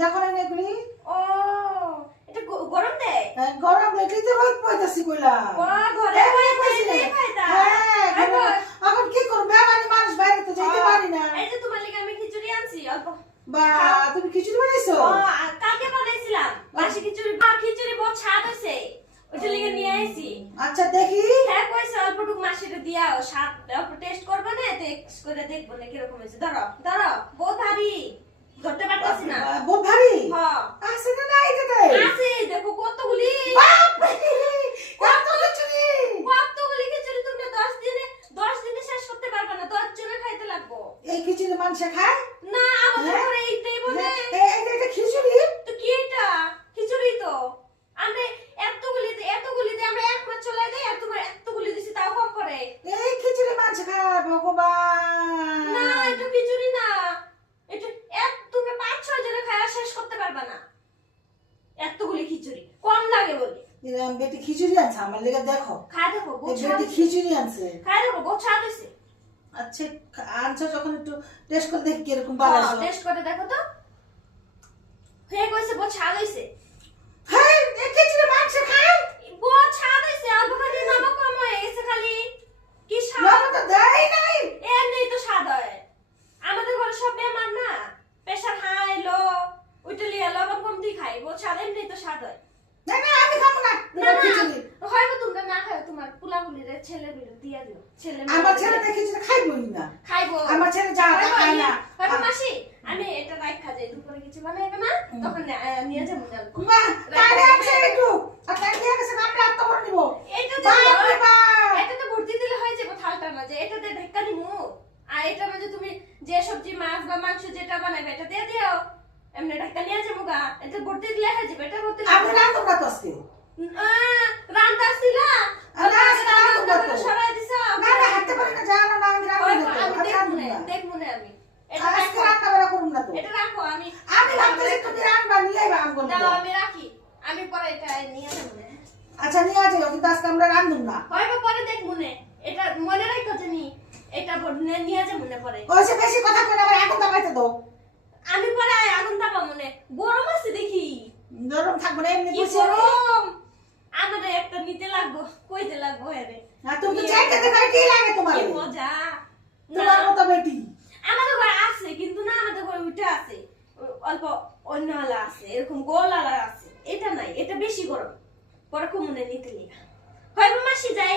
দেখো না এগুলি? ও এটা গরম দেয়? গরম দেখলি তো রোদ পড়তেছি কইলাম। ও ঘরে বসে ফায়দা। হ্যাঁ, এখন কি করব? বেমানি মানুষ বাইরে তো যেতে পারি না। এই যে তোমার লাগি আমি খিচুড়ি আনছি অল্প। বা তুমি খিচুড়ি বানাইছো? ও কালকে বানাইছিলাম বাসি খিচুড়ি। খিচুড়ি বহুত স্বাদ হইছে, ওইটা লিগে নিয়ে আইছি। আচ্ছা দেখি। হ্যাঁ কইছে অল্পটুকু মাসিরে দিয়াও, স্বাদ অল্প টেস্ট করবে না, টেস্ট করে দেখবো না কিরকম হয়েছে। ধরো ধরো, বহুত ভারী, ধরতে পারতাছি না। বহুত ভারী? হ্যাঁ আছে না নাই এটাতে? আছে, দেখো কতগুলি। বাপ রে, কত খিচুড়ি! কতগুলি খিচুড়ি তুমি 10 দিনে শেষ করতে পারবে না, 10 জনে খাইতে লাগবো। এই খিচুড়ি মানুষ খায় না আমাদের ঘরে এইটাই বলে। এটা খিচুড়ি? তো কি এটা? খিচুড়ি তো আমরা এতগুলি দিয়ে আমরা এক মাস চলে যাই, আর তোমার এতগুলি দিছি তাও কম পড়ে। এই খিচুড়ি মানুষ খায় ভগবান। না এটা খিচুড়ি না, এটা তুমি 5-6 জনে খাওয়া শেষ করতে পারবে না, এতগুলি খিচুড়ি কম লাগে বলি। এরকম বেটি খিচুড়ি আনছে আমার লেগে, দেখো খাই দেখো এই বেটি খিচুড়ি আনছে। খাই দেখো বহুত স্বাদ হইছে। আচ্ছা আনছো যখন একটু টেস্ট করে দেখি কিরকম বানাইছো। টেস্ট করে দেখো তো। হে কইছে বহুত স্বাদ হইছে। হ্যাঁ এই খিচুড়ি মানুষ খায়? বহুত স্বাদ হইছে, অল্প খালি নমক কম হয়ে গেছে খালি। কি স্বাদ! লবণ তো দেয় নাই। এমনি তো স্বাদ হয়। আমাদের ঘরে সব বেমার না, প্রেসার হাই লো, ওইটা লিয়ে লবণ কমতি খাই, বহুত স্বাদ, এমনি তো স্বাদ হয়। না না আমি খাবো না না না খিচুড়ি। হয়তো তোমরা না খাও, তোমার পুলাপুলিরে ছেলেগুলো দিয়া দিও। ছেলে আমার ছেলে তো খিচুড়ি খাইবই না। খাইবো। আমার ছেলে যা তা খায় না। হয়তো মাসি আমি এটা রাখা যাই, দুপুরে কিছু বানাইবে না, তখন নিয়ে যাবো গল্প। মা তাইলে আছে একটু আর তাইলে আছে আমরা আত্ম করে নিব। এটা বাপ রে বাপ। এটাতে ভর্তি দিলে হয়ে যাবে থালটার মাঝে, এটাতে ঢাকা দিমু। আর এটার মাঝে তুমি যে সবজি মাছ বা মাংস যেটা বানাবে এটা দিয়ে দিও, এমনি ঢাকা নিয়ে যাবো গা। এটা ভর্তি দিলে হয়ে যাবে, এটা ভর্তি আমি রান্ধব না তো আজকে। রান্না আসছিল সরাই দিছ। না না হাঁটতে পারি না, জানো না আমি রান্ধব না। আমি আমি রান্ধব না। দেখবো না আমি। এটা আজকে রাখো, রান্না বাড়া করুম না তো। এটা রাখো। আমি ভাবতেছি তুমি রান্না নিয়ে আইবা আমগো দাও, নিয়ে। আমি রাখি। আমি পরে এটা নিয়ে যাবো না। আচ্ছা নিয়ে আসো, কিন্তু আজকে আমরা রান্ধব না। হয়তো পরে দেখবো না, এটা মনে রাখো জানি, এটা নিয়ে যাবো না পরে। ওইসে বেশি কথা কই না, আমার এখন দাবাইতে দাও। আমি পরে আগুন তাপা মনে গরম আছে দেখি। গরম থাকবে না এমনি কি বসে। গরম! আমাদের একটা নিতে লাগবো, কইতে লাগবো এরে। না তুমি তো চাইতে দেখাই কি লাগে তোমার? কি মজা! তোমার মতো বেটি। আমাদের ঘরে আছে, কিন্তু না আমাদের ঘরে উঠে আছে, অল্প অন্য আলা আছে, এরকম গোল আলা আছে। এটা নাই, এটা বেশি গরম, পরে কমনে নিতে লিগা। হয় মাসি যাই।